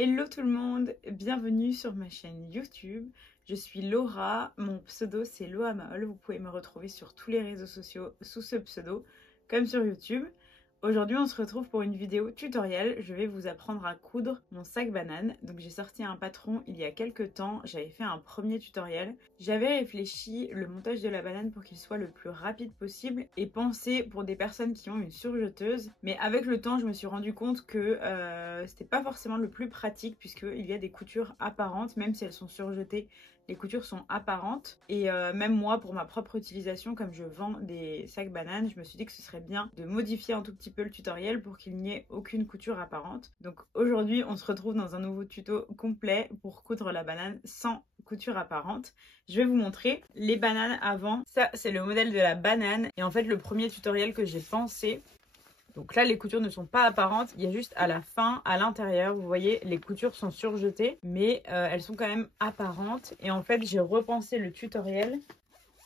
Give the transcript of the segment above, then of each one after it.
Hello tout le monde, bienvenue sur ma chaîne YouTube. Je suis Laura, mon pseudo c'est Loamol. Vous pouvez me retrouver sur tous les réseaux sociaux sous ce pseudo, comme sur YouTube. Aujourd'hui on se retrouve pour une vidéo tutoriel. Je vais vous apprendre à coudre mon sac banane. Donc j'ai sorti un patron il y a quelques temps, j'avais fait un premier tutoriel. J'avais réfléchi le montage de la banane pour qu'il soit le plus rapide possible et pensé pour des personnes qui ont une surjeteuse. Mais avec le temps je me suis rendu compte que c'était pas forcément le plus pratique puisqu'il y a des coutures apparentes, même si elles sont surjetées. Les coutures sont apparentes et même moi pour ma propre utilisation, comme je vends des sacs bananes, je me suis dit que ce serait bien de modifier un tout petit peu le tutoriel pour qu'il n'y ait aucune couture apparente. Donc aujourd'hui on se retrouve dans un nouveau tuto complet pour coudre la banane sans couture apparente. Je vais vous montrer les bananes avant. Ça c'est le modèle de la banane et en fait le premier tutoriel que j'ai pensé. Donc là, les coutures ne sont pas apparentes, il y a juste à la fin, à l'intérieur, vous voyez, les coutures sont surjetées, mais elles sont quand même apparentes. Et en fait, j'ai repensé le tutoriel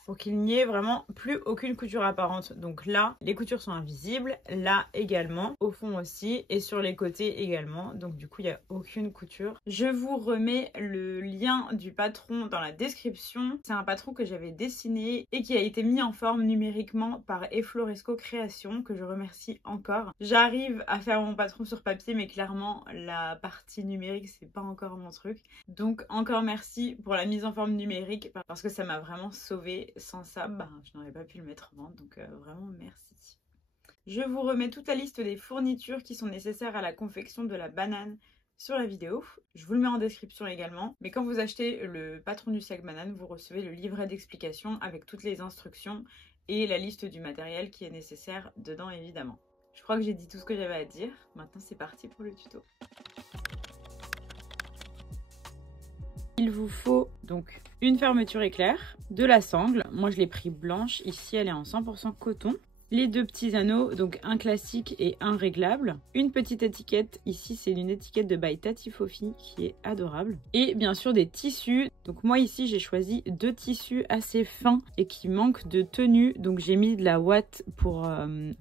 pour qu'il n'y ait vraiment plus aucune couture apparente. Donc là, les coutures sont invisibles, là également, au fond aussi, et sur les côtés également. Donc du coup, il n'y a aucune couture. Je vous remets le lien du patron dans la description. C'est un patron que j'avais dessiné et qui a été mis en forme numériquement par Efloresco Création, que je remercie encore. J'arrive à faire mon patron sur papier, mais clairement, la partie numérique, c'est pas encore mon truc. Donc encore merci pour la mise en forme numérique, parce que ça m'a vraiment sauvée. Sans ça, je n'aurais pas pu le mettre en vente, donc vraiment merci. Je vous remets toute la liste des fournitures qui sont nécessaires à la confection de la banane sur la vidéo. Je vous le mets en description également. Mais quand vous achetez le patron du sac banane, vous recevez le livret d'explication avec toutes les instructions et la liste du matériel qui est nécessaire dedans évidemment. Je crois que j'ai dit tout ce que j'avais à dire. Maintenant c'est parti pour le tuto. Il vous faut donc une fermeture éclair, de la sangle, moi je l'ai pris blanche, ici elle est en 100% coton. Les deux petits anneaux, donc un classique et un réglable. Une petite étiquette, ici c'est une étiquette de by Tati Fofi qui est adorable. Et bien sûr des tissus, donc moi ici j'ai choisi deux tissus assez fins et qui manquent de tenue. Donc j'ai mis de la ouate pour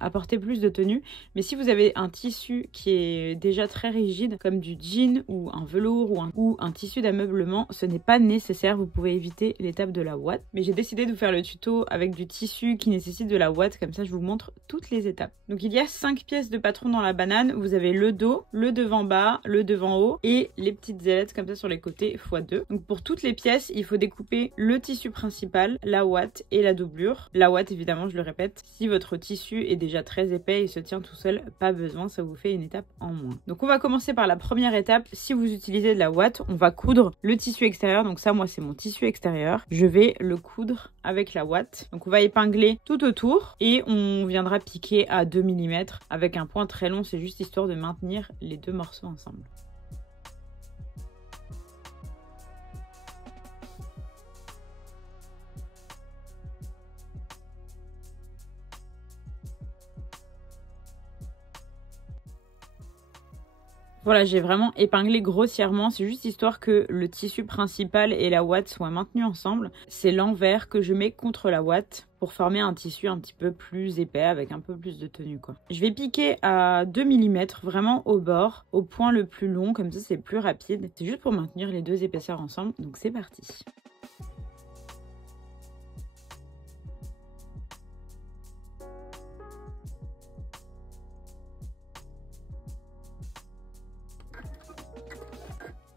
apporter plus de tenue. Mais si vous avez un tissu qui est déjà très rigide, comme du jean ou un velours ou un tissu d'ameublement, ce n'est pas nécessaire, vous pouvez éviter l'étape de la ouate. Mais j'ai décidé de vous faire le tuto avec du tissu qui nécessite de la ouate, comme ça je vous montre toutes les étapes. Donc il y a 5 pièces de patron dans la banane. Vous avez le dos, le devant bas, le devant haut et les petites ailettes comme ça sur les côtés x2. Donc pour toutes les pièces, il faut découper le tissu principal, la ouate et la doublure. La ouate évidemment, je le répète, si votre tissu est déjà très épais et se tient tout seul, pas besoin, ça vous fait une étape en moins. Donc on va commencer par la première étape. Si vous utilisez de la ouate, on va coudre le tissu extérieur. Donc ça, moi c'est mon tissu extérieur. Je vais le coudre avec la ouate. Donc on va épingler tout autour et on viendra piquer à 2 mm avec un point très long, c'est juste histoire de maintenir les deux morceaux ensemble. Voilà, j'ai vraiment épinglé grossièrement, c'est juste histoire que le tissu principal et la ouate soient maintenus ensemble. C'est l'envers que je mets contre la ouate pour former un tissu un petit peu plus épais avec un peu plus de tenue quoi. Je vais piquer à 2 mm vraiment au bord, au point le plus long, comme ça c'est plus rapide. C'est juste pour maintenir les deux épaisseurs ensemble, donc c'est parti.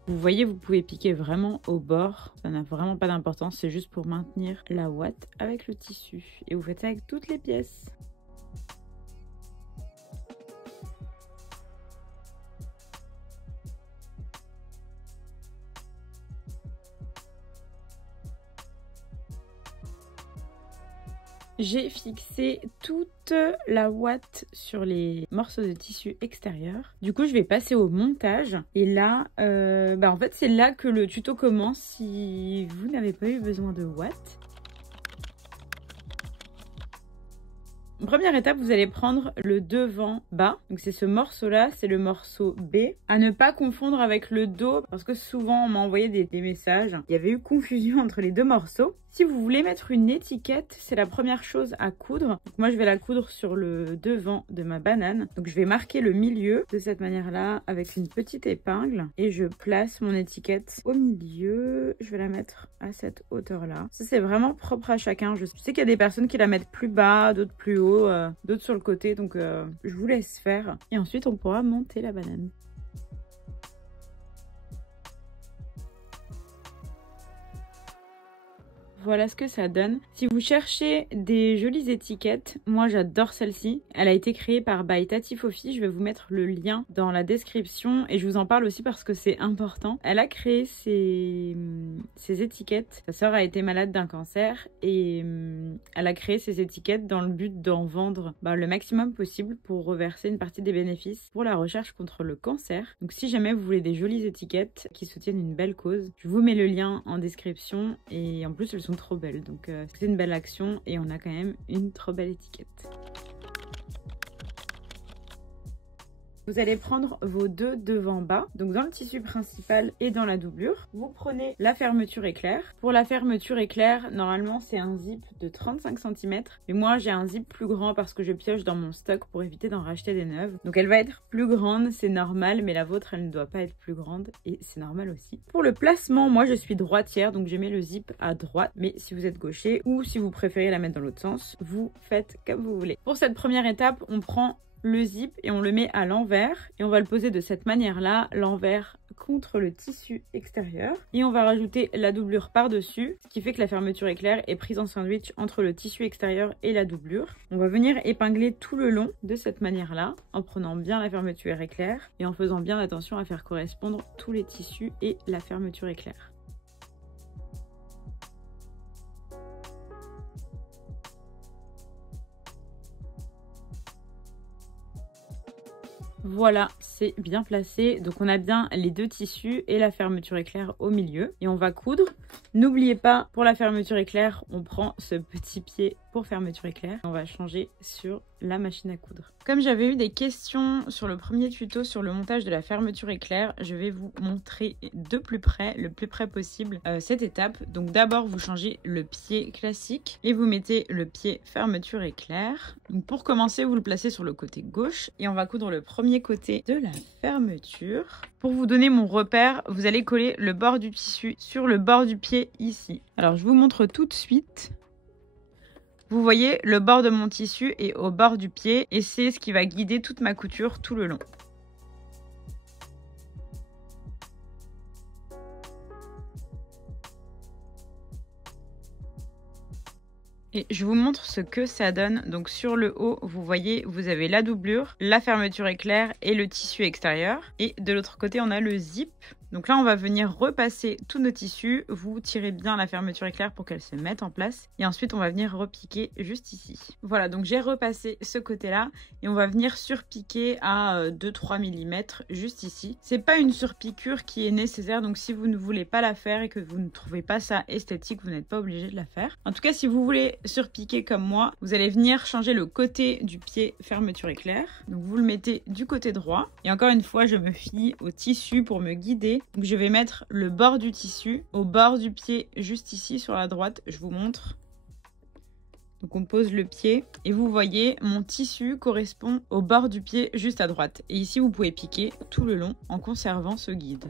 Vous voyez, vous pouvez piquer vraiment au bord, ça n'a vraiment pas d'importance, c'est juste pour maintenir la ouate avec le tissu. Et vous faites ça avec toutes les pièces. J'ai fixé toute la ouate sur les morceaux de tissu extérieur. Du coup, je vais passer au montage. Et là, en fait, c'est là que le tuto commence si vous n'avez pas eu besoin de ouate. Première étape, vous allez prendre le devant bas. Donc c'est ce morceau-là, c'est le morceau B. À ne pas confondre avec le dos, parce que souvent on m'a envoyé des messages. Il y avait eu confusion entre les deux morceaux. Si vous voulez mettre une étiquette, c'est la première chose à coudre. Donc moi je vais la coudre sur le devant de ma banane. Donc je vais marquer le milieu de cette manière-là avec une petite épingle et je place mon étiquette au milieu. Je vais la mettre à cette hauteur-là. Ça c'est vraiment propre à chacun. Je sais qu'il y a des personnes qui la mettent plus bas, d'autres plus haut, d'autres sur le côté. Donc je vous laisse faire. Et ensuite on pourra monter la banane. Voilà ce que ça donne. Si vous cherchez des jolies étiquettes, moi j'adore celle-ci. Elle a été créée par By Tati Fofi. Je vais vous mettre le lien dans la description et je vous en parle aussi parce que c'est important. Elle a créé ces étiquettes. Sa sœur a été malade d'un cancer et elle a créé ces étiquettes dans le but d'en vendre le maximum possible pour reverser une partie des bénéfices pour la recherche contre le cancer. Donc si jamais vous voulez des jolies étiquettes qui soutiennent une belle cause, je vous mets le lien en description et en plus elles sont trop belles, donc c'est une belle action et on a quand même une trop belle étiquette. Vous allez prendre vos deux devants bas, donc dans le tissu principal et dans la doublure. Vous prenez la fermeture éclair. Pour la fermeture éclair, normalement c'est un zip de 35 cm. Mais moi j'ai un zip plus grand parce que je pioche dans mon stock pour éviter d'en racheter des neuves. Donc elle va être plus grande, c'est normal, mais la vôtre elle ne doit pas être plus grande et c'est normal aussi. Pour le placement, moi je suis droitière, donc je mets le zip à droite. Mais si vous êtes gaucher ou si vous préférez la mettre dans l'autre sens, vous faites comme vous voulez. Pour cette première étape, on prend le zip et on le met à l'envers et on va le poser de cette manière là, l'envers contre le tissu extérieur et on va rajouter la doublure par dessus, ce qui fait que la fermeture éclair est prise en sandwich entre le tissu extérieur et la doublure. On va venir épingler tout le long de cette manière là en prenant bien la fermeture éclair et en faisant bien attention à faire correspondre tous les tissus et la fermeture éclair. Voilà, c'est bien placé. Donc on a bien les deux tissus et la fermeture éclair au milieu. Et on va coudre. N'oubliez pas, pour la fermeture éclair, on prend ce petit pied pour fermeture éclair. On va changer sur la machine à coudre. Comme j'avais eu des questions sur le premier tuto sur le montage de la fermeture éclair, je vais vous montrer de plus près, le plus près possible, cette étape. Donc d'abord, vous changez le pied classique et vous mettez le pied fermeture éclair. Donc pour commencer, vous le placez sur le côté gauche et on va coudre le premier côté de la fermeture. Pour vous donner mon repère, vous allez coller le bord du tissu sur le bord du pied ici. Alors je vous montre tout de suite. Vous voyez, le bord de mon tissu est au bord du pied et c'est ce qui va guider toute ma couture tout le long. Et je vous montre ce que ça donne. Donc sur le haut, vous voyez, vous avez la doublure, la fermeture éclair et le tissu extérieur. Et de l'autre côté, on a le zip. Donc là, on va venir repasser tous nos tissus. Vous tirez bien la fermeture éclair pour qu'elle se mette en place. Et ensuite, on va venir repiquer juste ici. Voilà, donc j'ai repassé ce côté-là. Et on va venir surpiquer à 2-3 mm juste ici. C'est pas une surpiqûre qui est nécessaire. Donc si vous ne voulez pas la faire et que vous ne trouvez pas ça esthétique, vous n'êtes pas obligé de la faire. En tout cas, si vous voulez surpiquer comme moi, vous allez venir changer le côté du pied fermeture éclair. Donc vous le mettez du côté droit. Et encore une fois, je me fie au tissu pour me guider. Donc je vais mettre le bord du tissu au bord du pied juste ici sur la droite. Je vous montre. Donc on pose le pied et vous voyez mon tissu correspond au bord du pied juste à droite. Et ici vous pouvez piquer tout le long en conservant ce guide.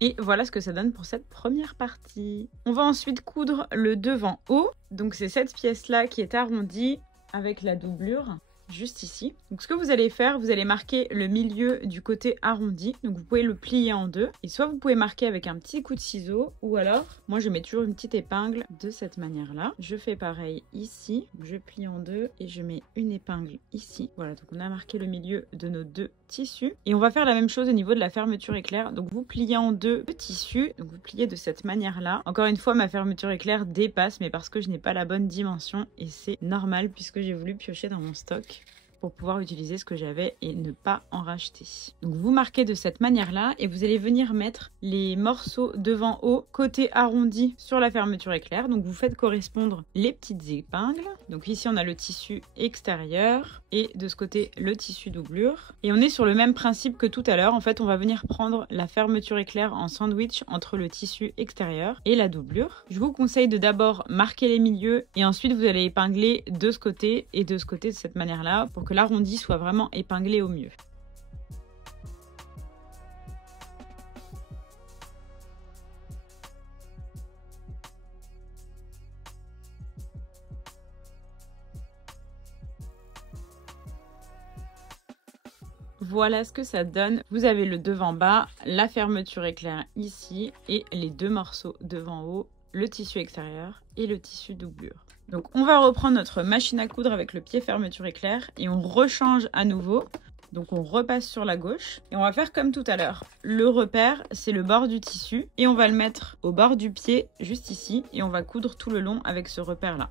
Et voilà ce que ça donne pour cette première partie. On va ensuite coudre le devant haut. Donc c'est cette pièce-là qui est arrondie avec la doublure juste ici. Donc ce que vous allez faire, vous allez marquer le milieu du côté arrondi. Donc vous pouvez le plier en deux. Et soit vous pouvez marquer avec un petit coup de ciseau ou alors, moi je mets toujours une petite épingle de cette manière-là. Je fais pareil ici. Je plie en deux et je mets une épingle ici. Voilà, donc on a marqué le milieu de nos deux tissus. Et on va faire la même chose au niveau de la fermeture éclair. Donc vous pliez en deux le tissu. Donc vous pliez de cette manière-là. Encore une fois, ma fermeture éclair dépasse, mais parce que je n'ai pas la bonne dimension. Et c'est normal puisque j'ai voulu piocher dans mon stock. pour pouvoir utiliser ce que j'avais et ne pas en racheter. Donc vous marquez de cette manière-là et vous allez venir mettre les morceaux devant haut côté arrondi sur la fermeture éclair. Donc vous faites correspondre les petites épingles. Donc ici on a le tissu extérieur et de ce côté le tissu doublure. Et on est sur le même principe que tout à l'heure. En fait on va venir prendre la fermeture éclair en sandwich entre le tissu extérieur et la doublure. Je vous conseille de d'abord marquer les milieux et ensuite vous allez épingler de ce côté et de ce côté de cette manière-là pour que l'arrondi soit vraiment épinglé au mieux. Voilà ce que ça donne. Vous avez le devant bas, la fermeture éclair ici et les deux morceaux devant haut, le tissu extérieur et le tissu doublure. Donc on va reprendre notre machine à coudre avec le pied fermeture éclair et on rechange à nouveau. Donc on repasse sur la gauche et on va faire comme tout à l'heure. Le repère, c'est le bord du tissu et on va le mettre au bord du pied, juste ici, et on va coudre tout le long avec ce repère-là.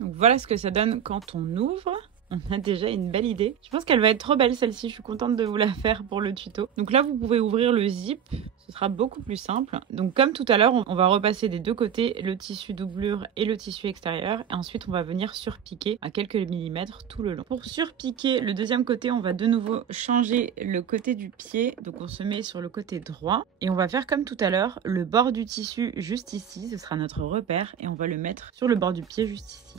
Donc voilà ce que ça donne quand on ouvre. On a déjà une belle idée. Je pense qu'elle va être trop belle celle-ci. Je suis contente de vous la faire pour le tuto. Donc là, vous pouvez ouvrir le zip. Ce sera beaucoup plus simple. Donc comme tout à l'heure, on va repasser des deux côtés le tissu doublure et le tissu extérieur. Et ensuite, on va venir surpiquer à quelques millimètres tout le long. Pour surpiquer le deuxième côté, on va de nouveau changer le côté du pied. Donc on se met sur le côté droit. Et on va faire comme tout à l'heure, le bord du tissu juste ici. Ce sera notre repère. Et on va le mettre sur le bord du pied juste ici.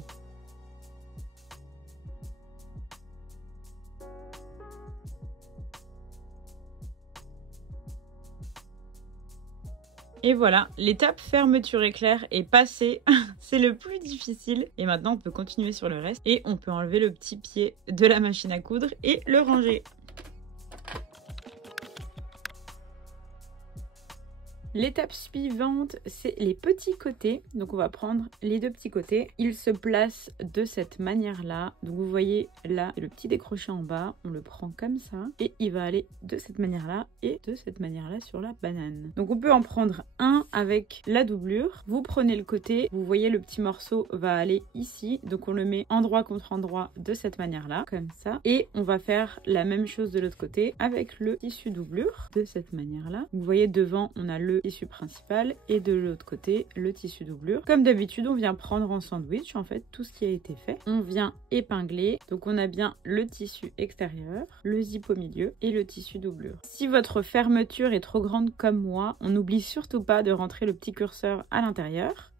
Et voilà, l'étape fermeture éclair est passée. C'est le plus difficile. Et maintenant, on peut continuer sur le reste. Et on peut enlever le petit pied de la machine à coudre et le ranger. L'étape suivante, c'est les petits côtés. Donc on va prendre les deux petits côtés. Ils se placent de cette manière-là. Donc vous voyez là, le petit décroché en bas. On le prend comme ça. Et il va aller de cette manière-là et de cette manière-là sur la banane. Donc on peut en prendre un avec la doublure. Vous prenez le côté. Vous voyez le petit morceau va aller ici. Donc on le met endroit contre endroit de cette manière-là. Comme ça. Et on va faire la même chose de l'autre côté avec le tissu doublure de cette manière-là. Vous voyez devant, on a le tissu principal et de l'autre côté le tissu doublure. Comme d'habitude, on vient prendre en sandwich en fait tout ce qui a été fait. On vient épingler. Donc on a bien le tissu extérieur, le zip au milieu et le tissu doublure. Si votre fermeture est trop grande comme moi, on n'oublie surtout pas de rentrer le petit curseur à l'intérieur.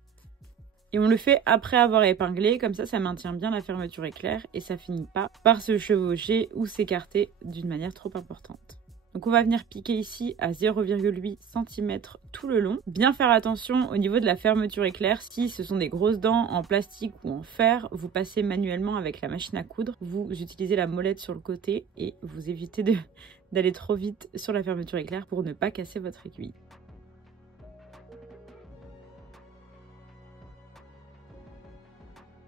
Et on le fait après avoir épinglé, comme ça maintient bien la fermeture éclair et ça finit pas par se chevaucher ou s'écarter d'une manière trop importante. Donc on va venir piquer ici à 0,8 cm tout le long. Bien faire attention au niveau de la fermeture éclair. Si ce sont des grosses dents en plastique ou en fer, vous passez manuellement avec la machine à coudre. Vous utilisez la molette sur le côté et vous évitez d'aller trop vite sur la fermeture éclair pour ne pas casser votre aiguille.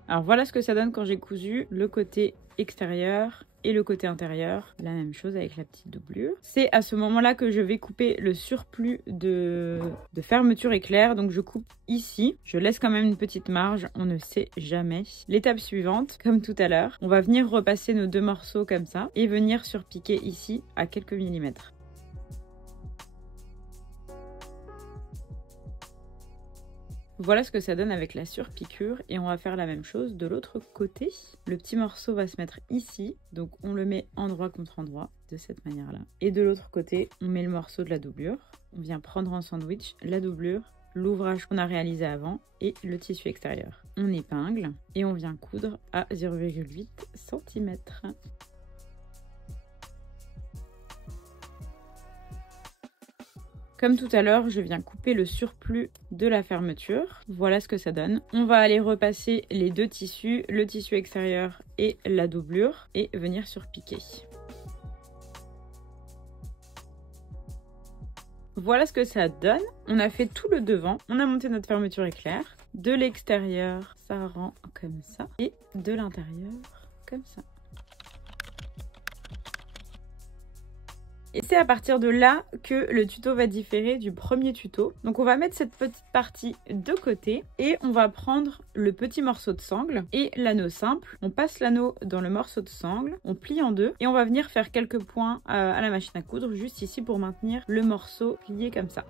Alors voilà ce que ça donne quand j'ai cousu le côté extérieur et le côté intérieur. La même chose avec la petite doublure. C'est à ce moment-là que je vais couper le surplus de fermeture éclair. Donc je coupe ici. Je laisse quand même une petite marge, on ne sait jamais. L'étape suivante, comme tout à l'heure, on va venir repasser nos deux morceaux comme ça et venir surpiquer ici à quelques millimètres. Voilà ce que ça donne avec la surpiqûre et on va faire la même chose de l'autre côté. Le petit morceau va se mettre ici, donc on le met endroit contre endroit de cette manière-là. Et de l'autre côté, on met le morceau de la doublure. On vient prendre en sandwich la doublure, l'ouvrage qu'on a réalisé avant et le tissu extérieur. On épingle et on vient coudre à 0,8 cm. Comme tout à l'heure, je viens couper le surplus de la fermeture. Voilà ce que ça donne. On va aller repasser les deux tissus, le tissu extérieur et la doublure, et venir surpiquer. Voilà ce que ça donne. On a fait tout le devant. On a monté notre fermeture éclair. De l'extérieur, ça rend comme ça. Et de l'intérieur, comme ça. Et c'est à partir de là que le tuto va différer du premier tuto. Donc on va mettre cette petite partie de côté et on va prendre le petit morceau de sangle et l'anneau simple. On passe l'anneau dans le morceau de sangle, on plie en deux et on va venir faire quelques points à la machine à coudre juste ici pour maintenir le morceau plié comme ça.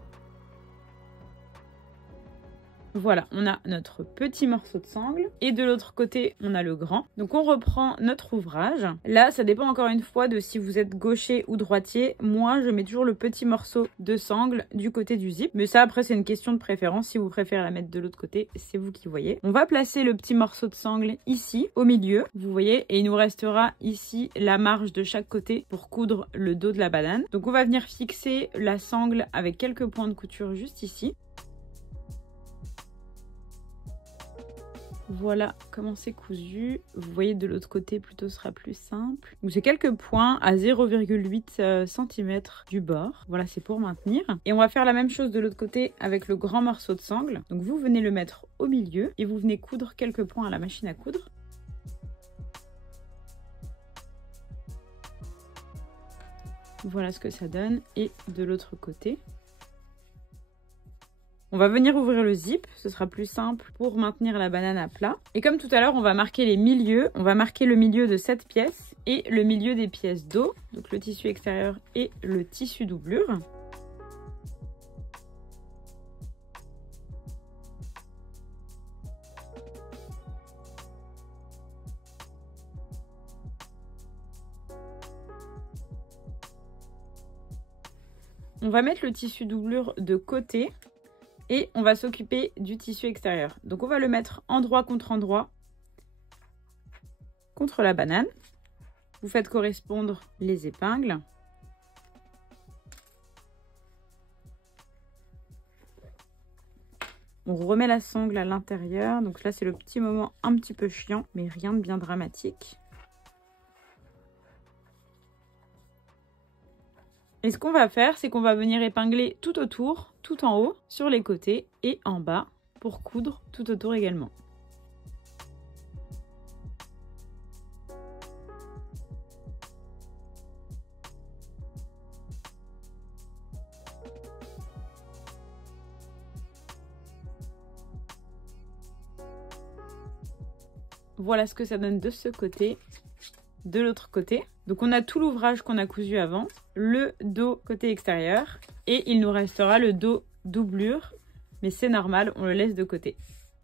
Voilà, on a notre petit morceau de sangle et de l'autre côté, on a le grand. Donc on reprend notre ouvrage. Là, ça dépend encore une fois de si vous êtes gaucher ou droitier. Moi, je mets toujours le petit morceau de sangle du côté du zip. Mais ça, après, c'est une question de préférence. Si vous préférez la mettre de l'autre côté, c'est vous qui voyez. On va placer le petit morceau de sangle ici, au milieu, vous voyez. Et il nous restera ici la marge de chaque côté pour coudre le dos de la banane. Donc on va venir fixer la sangle avec quelques points de couture juste ici. Voilà comment c'est cousu. Vous voyez de l'autre côté plutôt sera plus simple. Donc j'ai quelques points à 0,8 cm du bord. Voilà, c'est pour maintenir. Et on va faire la même chose de l'autre côté avec le grand morceau de sangle. Donc vous venez le mettre au milieu et vous venez coudre quelques points à la machine à coudre. Voilà ce que ça donne. Et de l'autre côté. On va venir ouvrir le zip, ce sera plus simple pour maintenir la banane à plat. Et comme tout à l'heure, on va marquer les milieux. On va marquer le milieu de cette pièce et le milieu des pièces dos, donc le tissu extérieur et le tissu doublure. On va mettre le tissu doublure de côté. Et on va s'occuper du tissu extérieur. Donc on va le mettre endroit contre la banane. Vous faites correspondre les épingles. On remet la sangle à l'intérieur. Donc là c'est le petit moment un petit peu chiant, mais rien de bien dramatique. Et ce qu'on va faire, c'est qu'on va venir épingler tout autour, tout en haut, sur les côtés et en bas pour coudre tout autour également. Voilà ce que ça donne de ce côté. De l'autre côté. Donc on a tout l'ouvrage qu'on a cousu avant, le dos côté extérieur et il nous restera le dos doublure, mais c'est normal, on le laisse de côté.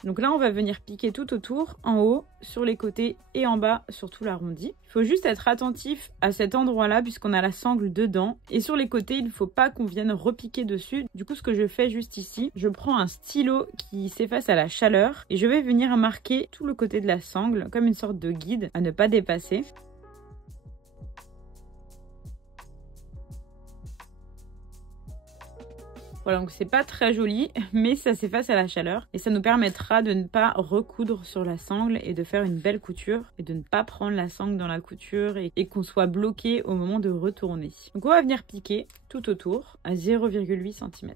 Donc là on va venir piquer tout autour, en haut, sur les côtés et en bas sur tout l'arrondi. Il faut juste être attentif à cet endroit là puisqu'on a la sangle dedans et sur les côtés il ne faut pas qu'on vienne repiquer dessus. Du coup ce que je fais juste ici, je prends un stylo qui s'efface à la chaleur et je vais venir marquer tout le côté de la sangle comme une sorte de guide à ne pas dépasser. Voilà, donc c'est pas très joli, mais ça s'efface à la chaleur et ça nous permettra de ne pas recoudre sur la sangle et de faire une belle couture et de ne pas prendre la sangle dans la couture et qu'on soit bloqué au moment de retourner. Donc on va venir piquer tout autour à 0,8 cm.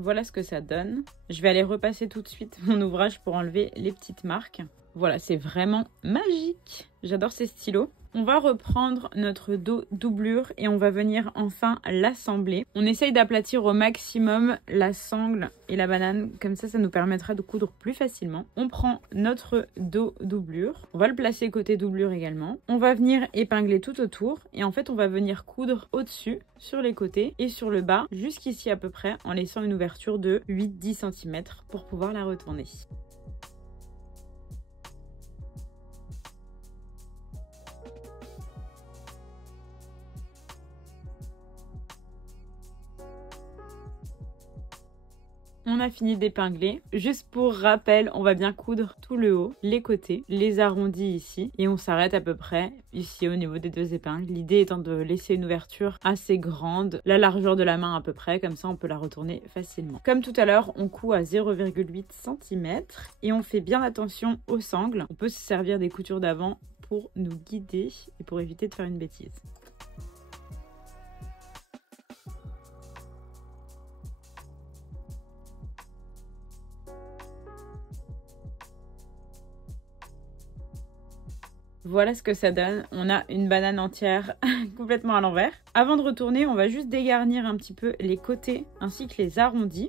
Voilà ce que ça donne. Je vais aller repasser tout de suite mon ouvrage pour enlever les petites marques. Voilà, c'est vraiment magique. J'adore ces stylos. On va reprendre notre dos doublure et on va venir enfin l'assembler. On essaye d'aplatir au maximum la sangle et la banane. Comme ça nous permettra de coudre plus facilement. On prend notre dos doublure. On va le placer côté doublure également. On va venir épingler tout autour. Et en fait, on va venir coudre au-dessus, sur les côtés et sur le bas, jusqu'ici à peu près, en laissant une ouverture de 8-10 cm pour pouvoir la retourner. On a fini d'épingler. Juste pour rappel, on va bien coudre tout le haut, les côtés, les arrondis ici. Et on s'arrête à peu près ici au niveau des deux épingles. L'idée étant de laisser une ouverture assez grande, la largeur de la main à peu près. Comme ça, on peut la retourner facilement. Comme tout à l'heure, on coud à 0,8 cm. Et on fait bien attention aux sangles. On peut se servir des coutures d'avant pour nous guider et pour éviter de faire une bêtise. Voilà ce que ça donne. On a une banane entière complètement à l'envers. Avant de retourner, on va juste dégarnir un petit peu les côtés ainsi que les arrondis.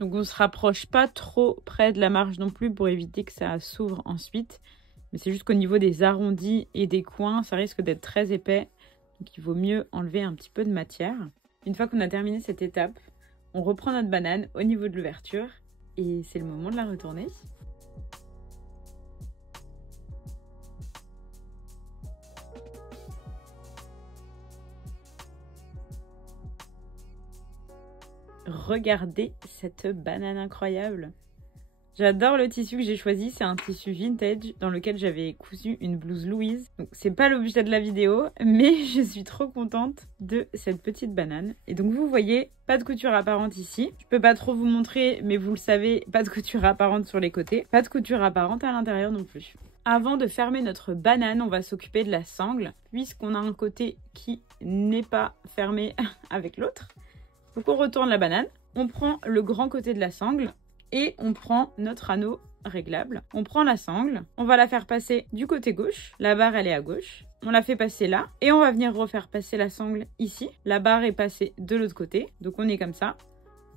Donc on ne se rapproche pas trop près de la marge non plus pour éviter que ça s'ouvre ensuite. Mais c'est juste qu'au niveau des arrondis et des coins, ça risque d'être très épais. Donc il vaut mieux enlever un petit peu de matière. Une fois qu'on a terminé cette étape, on reprend notre banane au niveau de l'ouverture. Et c'est le moment de la retourner. Regardez cette banane incroyable. J'adore le tissu que j'ai choisi, c'est un tissu vintage dans lequel j'avais cousu une blouse Louise. Donc c'est pas l'objet de la vidéo, mais je suis trop contente de cette petite banane. Et donc vous voyez, pas de couture apparente ici. Je peux pas trop vous montrer, mais vous le savez, pas de couture apparente sur les côtés. Pas de couture apparente à l'intérieur non plus. Avant de fermer notre banane, on va s'occuper de la sangle, puisqu'on a un côté qui n'est pas fermé avec l'autre. Donc on retourne la banane, on prend le grand côté de la sangle et on prend notre anneau réglable. On prend la sangle, on va la faire passer du côté gauche, la barre elle est à gauche, on la fait passer là et on va venir refaire passer la sangle ici. La barre est passée de l'autre côté, donc on est comme ça.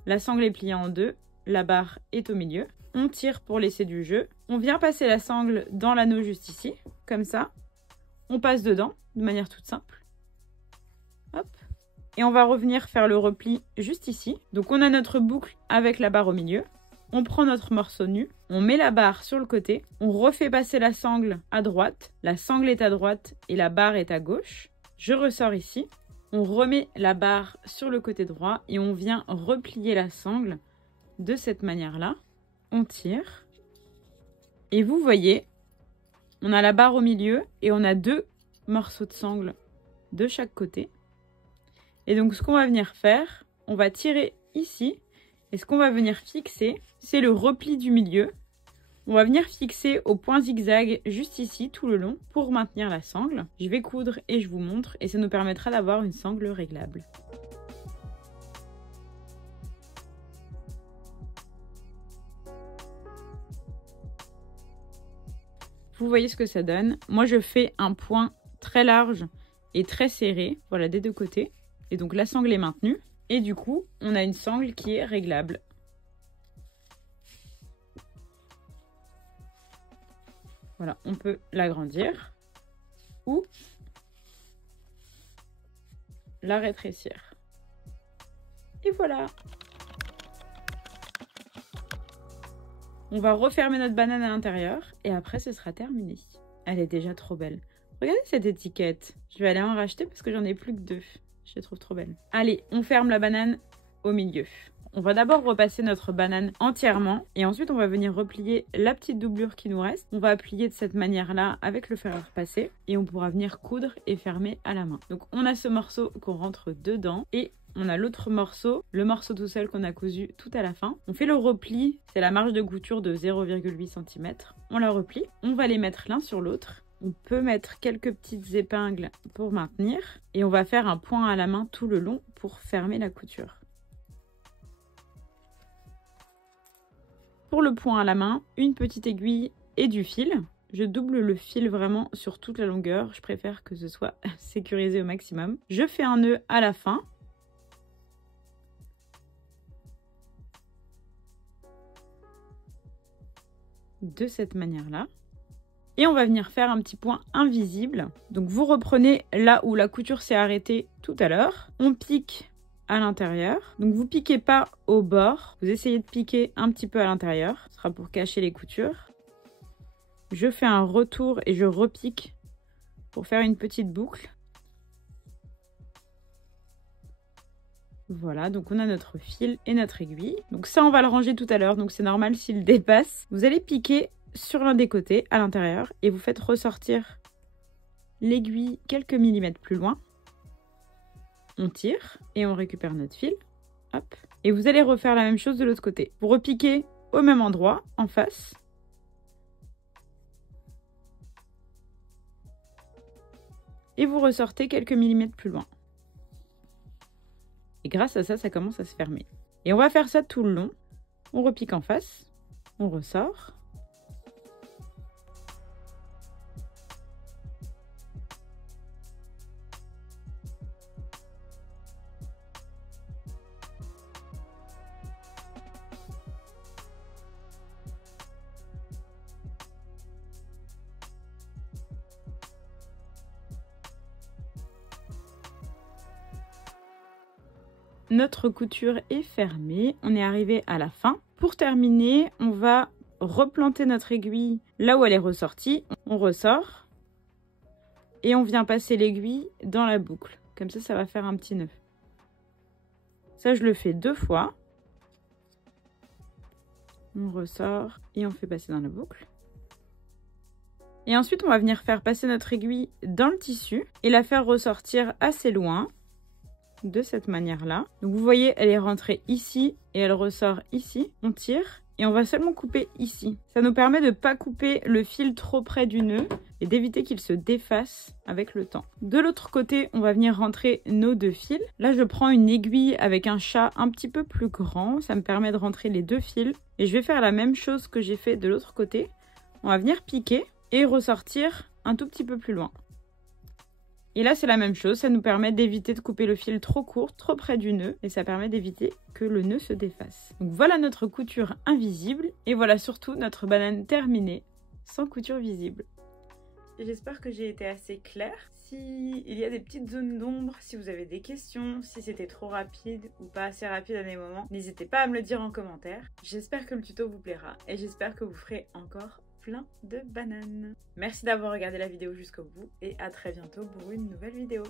La sangle est pliée en deux, la barre est au milieu. On tire pour laisser du jeu. On vient passer la sangle dans l'anneau juste ici, comme ça. On passe dedans de manière toute simple. Hop. Et on va revenir faire le repli juste ici. Donc on a notre boucle avec la barre au milieu. On prend notre morceau nu, on met la barre sur le côté, on refait passer la sangle à droite. La sangle est à droite et la barre est à gauche. Je ressors ici. On remet la barre sur le côté droit et on vient replier la sangle de cette manière-là. On tire. Et vous voyez, on a la barre au milieu et on a deux morceaux de sangle de chaque côté. Et donc ce qu'on va venir faire, on va tirer ici. Et ce qu'on va venir fixer, c'est le repli du milieu. On va venir fixer au point zigzag juste ici, tout le long, pour maintenir la sangle. Je vais coudre et je vous montre. Et ça nous permettra d'avoir une sangle réglable. Vous voyez ce que ça donne. Moi, je fais un point très large et très serré, voilà, des deux côtés. Et donc la sangle est maintenue. Et du coup, on a une sangle qui est réglable. Voilà, on peut l'agrandir ou la rétrécir. Et voilà. On va refermer notre banane à l'intérieur et après ce sera terminé. Elle est déjà trop belle. Regardez cette étiquette. Je vais aller en racheter parce que j'en ai plus que deux. Je la trouve trop belle. Allez, on ferme la banane au milieu. On va d'abord repasser notre banane entièrement et ensuite on va venir replier la petite doublure qui nous reste. On va plier de cette manière-là avec le fer à repasser et on pourra venir coudre et fermer à la main. Donc on a ce morceau qu'on rentre dedans et on a l'autre morceau, le morceau tout seul qu'on a cousu tout à la fin. On fait le repli, c'est la marge de couture de 0,8 cm. On la replie, on va les mettre l'un sur l'autre. On peut mettre quelques petites épingles pour maintenir et on va faire un point à la main tout le long pour fermer la couture. Pour le point à la main, une petite aiguille et du fil. Je double le fil vraiment sur toute la longueur. Je préfère que ce soit sécurisé au maximum. Je fais un nœud à la fin. De cette manière-là. Et on va venir faire un petit point invisible. Donc vous reprenez là où la couture s'est arrêtée tout à l'heure. On pique à l'intérieur. Donc vous piquez pas au bord. Vous essayez de piquer un petit peu à l'intérieur. Ce sera pour cacher les coutures. Je fais un retour et je repique pour faire une petite boucle. Voilà, donc on a notre fil et notre aiguille. Donc ça, on va le ranger tout à l'heure. Donc c'est normal s'il dépasse. Vous allez piquer sur l'un des côtés à l'intérieur et vous faites ressortir l'aiguille quelques millimètres plus loin. On tire et on récupère notre fil. Hop. Et vous allez refaire la même chose de l'autre côté. Vous repiquez au même endroit, en face. et vous ressortez quelques millimètres plus loin. Et grâce à ça, ça commence à se fermer. Et on va faire ça tout le long. On repique en face, on ressort. Notre couture est fermée, on est arrivé à la fin. Pour terminer, on va replanter notre aiguille là où elle est ressortie. On ressort et on vient passer l'aiguille dans la boucle. Comme ça va faire un petit nœud. Ça, je le fais 2 fois. On ressort et on fait passer dans la boucle. Et ensuite, on va venir faire passer notre aiguille dans le tissu et la faire ressortir assez loin. De cette manière-là. Donc vous voyez, elle est rentrée ici et elle ressort ici. On tire et on va seulement couper ici. Ça nous permet de ne pas couper le fil trop près du nœud et d'éviter qu'il se défasse avec le temps. De l'autre côté, on va venir rentrer nos 2 fils. Là, je prends une aiguille avec un chat un petit peu plus grand. Ça me permet de rentrer les 2 fils. Et je vais faire la même chose que j'ai fait de l'autre côté. On va venir piquer et ressortir un tout petit peu plus loin. Et là, c'est la même chose, ça nous permet d'éviter de couper le fil trop court, trop près du nœud, et ça permet d'éviter que le nœud se défasse. Donc voilà notre couture invisible, et voilà surtout notre banane terminée, sans couture visible. J'espère que j'ai été assez claire. S'il y a des petites zones d'ombre, si vous avez des questions, si c'était trop rapide ou pas assez rapide à des moments, n'hésitez pas à me le dire en commentaire. J'espère que le tuto vous plaira, et j'espère que vous ferez encore plein de bananes. Merci d'avoir regardé la vidéo jusqu'au bout et à très bientôt pour une nouvelle vidéo.